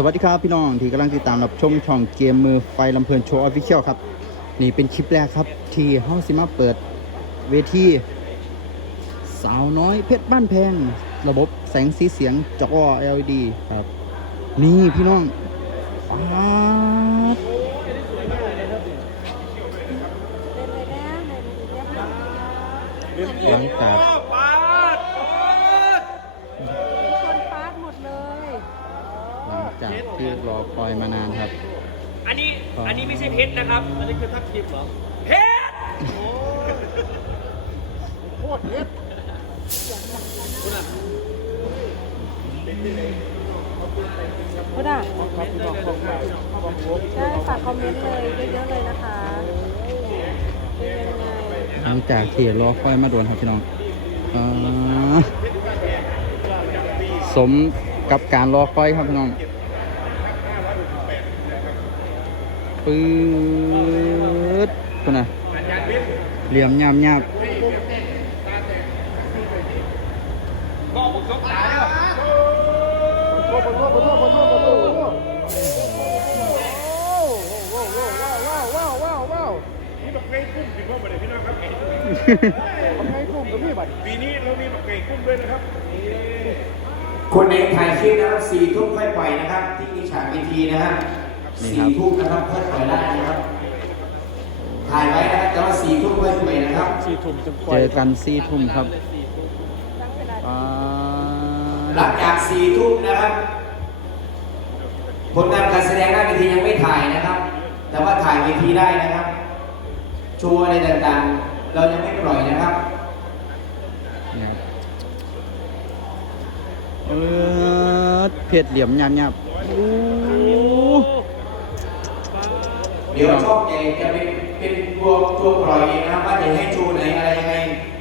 สวัสดีครับพี่น้องที่กำลังติดตามรับชมช่องเกมมือไฟลำเพลินโชว์ออฟฟิเชียลครับ นี่เป็นคลิปแรกครับ ที่เฮาสิมาเปิดเวทีสาวน้อยเพชรบ้านแพง ระบบแสงสีเสียงจอ LED ครับ นี่พี่น้องป๊าดหลังจาก ปาด คนฟาดหมดเลย หลังจาก ที่รอคอยมานานครับ อันนี้อันนี้ไม่ใช่เพชรนะครับ อันนี้คือทับทิมเหรอเพชรโคตรเล็ดพุทธะใช่ฝากคอมเมนต์เลยเยอะๆเลยนะคะเป็นยังไงหลังจากที่รอคอยมาโดนครับพี่น้องอาสมกับการรอคอยครับพี่น้อง ปื๊ดคนน่ะเหลี่ยมยามยาบบอกผมยกตาเนี่ยนี่บักไก่กุ้งถึงว่าบัดนี้พี่น้องครับบักไก่กุ้งกับพี่บัดปีนี้เรามีบักไก่กุ้งด้วยนะครับคนในถ่ายคลิปนะครับสี่ทุ่มค่อยปล่อยนะครับ ที่มีฉากเวทีนะครับ สี่ทุ่มนะครับค่อยปล่อยได้นะครับถ่ายไว้นะครับแต่ว่าสี่ทุ่มค่อยปล่อยนะครับเจอกันสี่ทุ่มครับตั้งเวลาอ่าหลังจากสี่ทุ่มนะครับผลงานการแสดงหน้าเวทียังไม่ถ่ายนะครับ แต่ว่าถ่ายเวทีได้นะครับโชว์อะไรต่างๆ เรายังไม่ปล่อยนะครับ เนี่ยเออเพชรเหลี่ยมยามยาบโอ้เดี๋ยวช่องใหญ่จะเป็นเป็นตัวตัวปล่อยเองนะครับว่าจะให้โชว์ไหนอะไรยังไง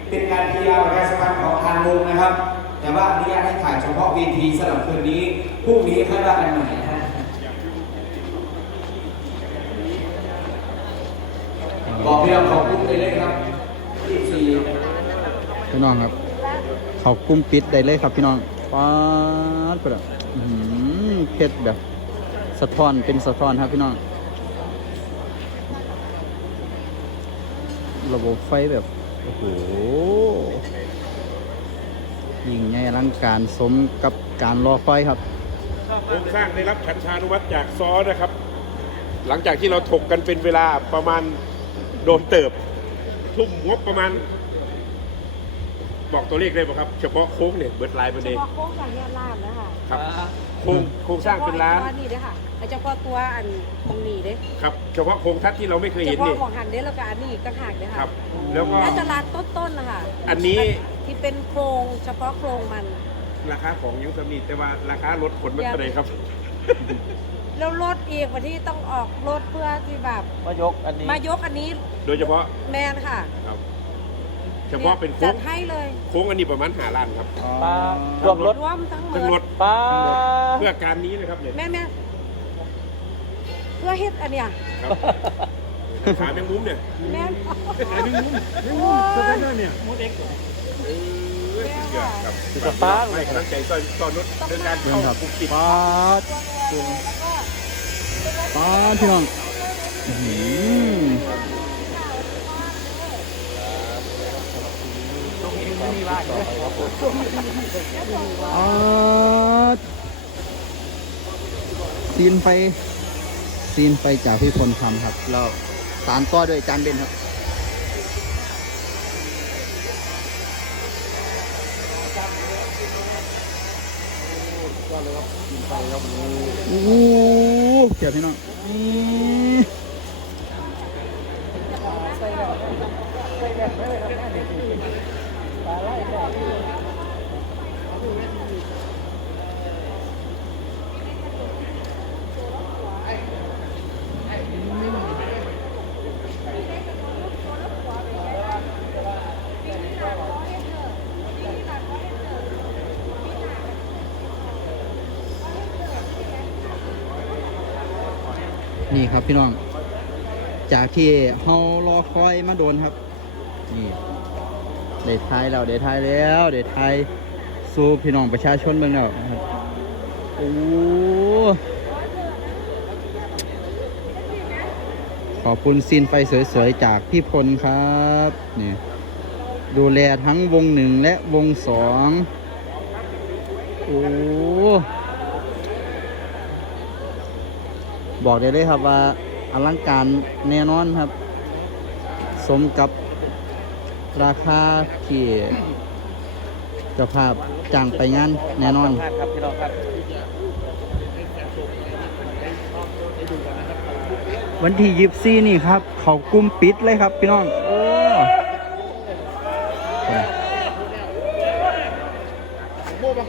เป็นการพีอาร์ประชาสัมพันธ์ของทางวงนะครับ แต่ว่าอนุญาตให้ถ่ายเฉพาะเวทีสำหรับคืนนี้พรุ่งนี้ค่อยว่ากันใหม่นะฮะบอกพี่เราขอบคุณเลยเลยครับที่สี่พี่น้องครับเขากุ้มปิดได้เลยครับพี่น้องป๊าดไปแล้วอื้อหือเพชรแบบสะท้อนเป็นสะท้อนครับพี่น้อง ระบบไฟแบบ โอ้โหยิ่งใหญ่อลังการสมกับการรอคอยครับโครงสร้างได้รับฉันทานุมัติจากซอนะครับ หลังจากที่เราถกกันเป็นเวลาประมาณโดนเติบ ทุ่มงบประมาณ บอกตัวเลขได้ป่ะครับ เฉพาะโค้งเนี่ยเบิร์ดไลน์ประเฉเด็นพาะโค้งอย่างเนี้ยล้านแล้วค่ะครับโครงโครงสร้างเป็นล้านฉพะตัวนี่เด้อค่ะ แต่เฉพาะตัวอันมองนี่เด้ครับเฉพาะโครงทัศน์ที่เราไม่เคยเฉเห็นพาะนี่ ของหันเด้แล้วก็อันนี้อีกต่างหากเด้อคค่ะรับแล้วก็น่าจะร้านต้นๆนะคะอันนี้ ที่เป็นโครงเฉพาะโครงมัน ราคาของยังสำนีแต่ว่าราคารถขนมันเท่าไหร่ครับ แล้วรถอีกวันที่ต้องออกรถเพื่อที่แบบมายกอันนี้มายกอันนี้โดยเฉพาะแมนค่ะครับ เฉพาะเป็นจัโค้ดงให้เลยโค้งอันนี้ประมาณหาล้านครับป้ารวมรถรวมทั้งหมทั้งรดถ ป้าเพื่อการนี้นะครับเนี่ยแม่แม่ เพื่อเฮ็ดอันเนี้ยครับขาแมงมุมเนี่ยแม่นขาแมงมุมแมงโอ้มุมยเท่านั้นเนี่ยมดเอ็กเออสุดยอดครับสุดยอดป้าให้กำลังใจตอนตอนรถเดินการเบิ่งเข้าครับปุกปิดป๊าดป๊าดพี่น้องอื้อหือป๊าดซีนไฟ ซีนไปจากพี่พลทำครับแล้วสารต่อด้วยจานเบนครับ โอ้โหเดี๋ยวพี่น้อง่ครับพี่น้อง จากที่เฮารอคอยมาโดนครับ นี่เดทไทยเราเดทไทยแล้วเดทไทยสู้พี่น้องประชาชนเมืองเราครับโอ้ขอบคุณซีนไฟสวยๆ จากพี่พลครับนี่ดูแลทั้งวงหนึ่งและวงสองโอ้ บอกได้เลยครับว่าอลังการแน่นอนครับ สมกับราคาที่เจ้าภาพจ้างไปงานแน่นอนครับพี่น้องครับวันที่ยิบซี่นี่ครับ เขากุ้มปิดเลยครับพี่น้องโอ้บ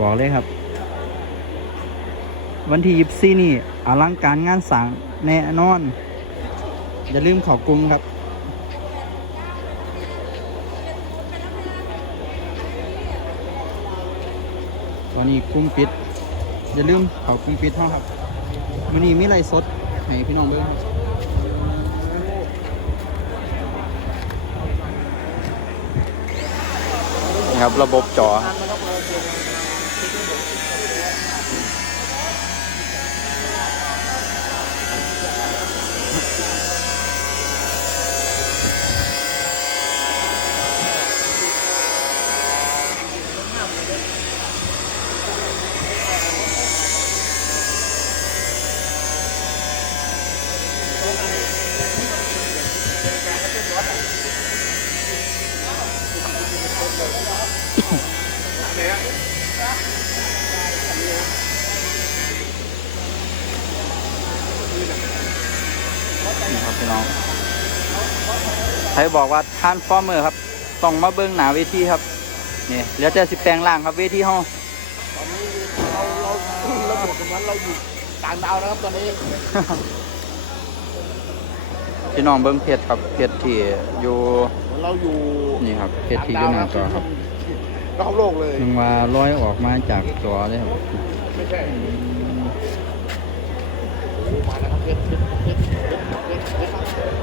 บอกเลยครับ วันที่ยิบซี่นี่อลังการงานสังแน่นอน อย่าลืมเขอกลุ่มครับ ตอนนี้กุ้มปิด อย่าลืมเขากลุ้มปิดเท่าครับวันนี้มีไรสด ให้พี่น้องเบิ่งครับ นี่ครับ ระบบจอ นี่ครับพี่น้องใครบอกว่าทานฟอร์เมอร์ครับ ต้องมาเบิ้งหนาเวทีครับ นี่เหลือแต่สิแปลงล่างครับเวทีห้องต่างดาวนะครับตอนนี้ พี่น้องเบิ้งเพจครับเพจที่อยู่เราอยู่นี่ครับเพจที่อยู่หน้าจอครับ รอบโลกเลยยังว่าร้อยออกมาจากจอเลยครับไม่ใช่มาแล้วครับเพชรเพชรเพชรเพชรเพชร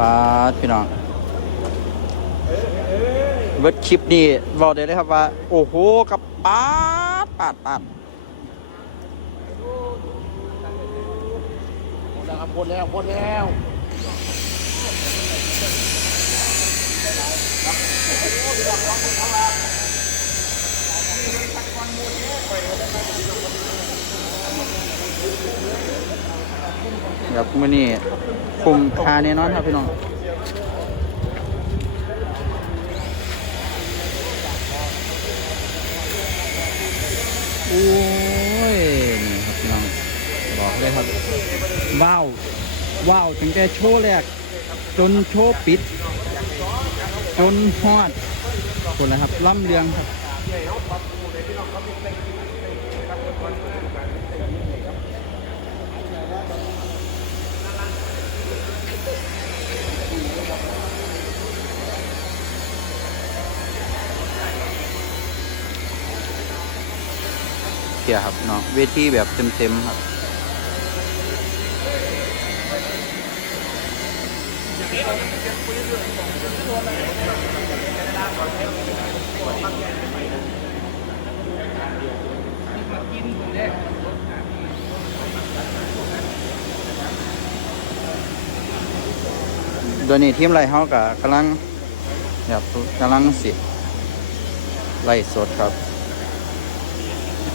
บาทพี่น้อง เวิร์ดคลิปนี่บอกได้เลยครับว่า โอ้โหกับปาดปาดปาดหมดแล้วหมดแล้วครับมื่อนี้คุมคาแน่นอนครับพี่น้อง โอ้ยนี่ครับพี่น้องบอกเลยครับว้าวว้าวตั้งแต่โชว์แรก จนโชว์ปิด จนฮอดคนละครับล่ำเรืองครับ ทียครับเนาะเวทีแบบเต็มๆครับโดยนี่ทีมไรเขากับกำลังแบบกำลังสิไล่สดครับ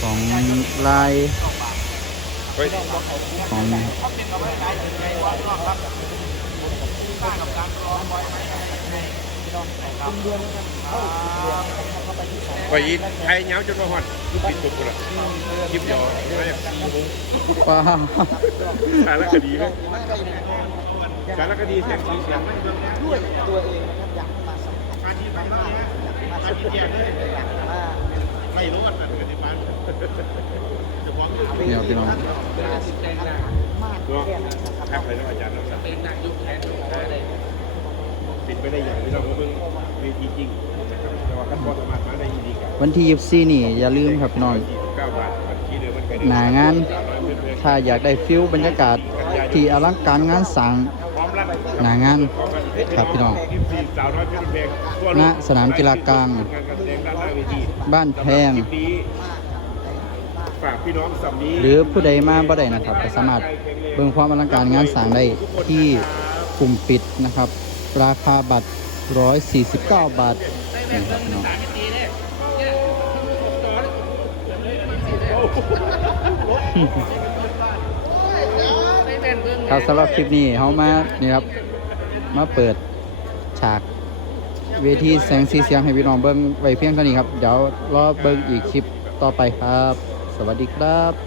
ของลายของไปอีกไทยเงาจนมาหอดปิดตุกละคิปเดียวไม่อยากซีโมงว้าสารคดีไหมสารคดีเสียงสีเสียงไม่ไม่รู้กันกันที่บ้าน เนี่ยพี่น้องเนาะแอปอะไรนะอาจารย์น้องสันปิดไปได้อย่างที่เราเพิ่งเวทีจริงนะครับแต่ว่าขั้นตอนสามารถมาได้ยินดีกับวันที่24นี่อย่าลืมครับพี่น้อง9บาทบัญชีเดิมมันเคยหนางาน ถ้าอยากได้ฟิลบรรยากาศที่อลังการงานสั่งพร้อมรันหนางานครับพี่น้องณสนามกีฬากลาง บ้านแพง ฝากพี่น้องสำนีหรือผู้ใดมาบ่ได้นะครับก็สามารถเบิ่งความอลังการงานสั่งได้ที่กลุ่มปิดนะครับ ราคาบัตร 149 บาทนี่ครับพี่น้องครับสำหรับคลิปนี้เขามานี่ครับมาเปิดฉากเวทีแสงสีเสียงให้พี่น้องเบิ้งไว้เพียงเท่านี้ครับ เดี๋ยวรอเบิ้งอีกคลิปต่อไปครับส วัสดีครับ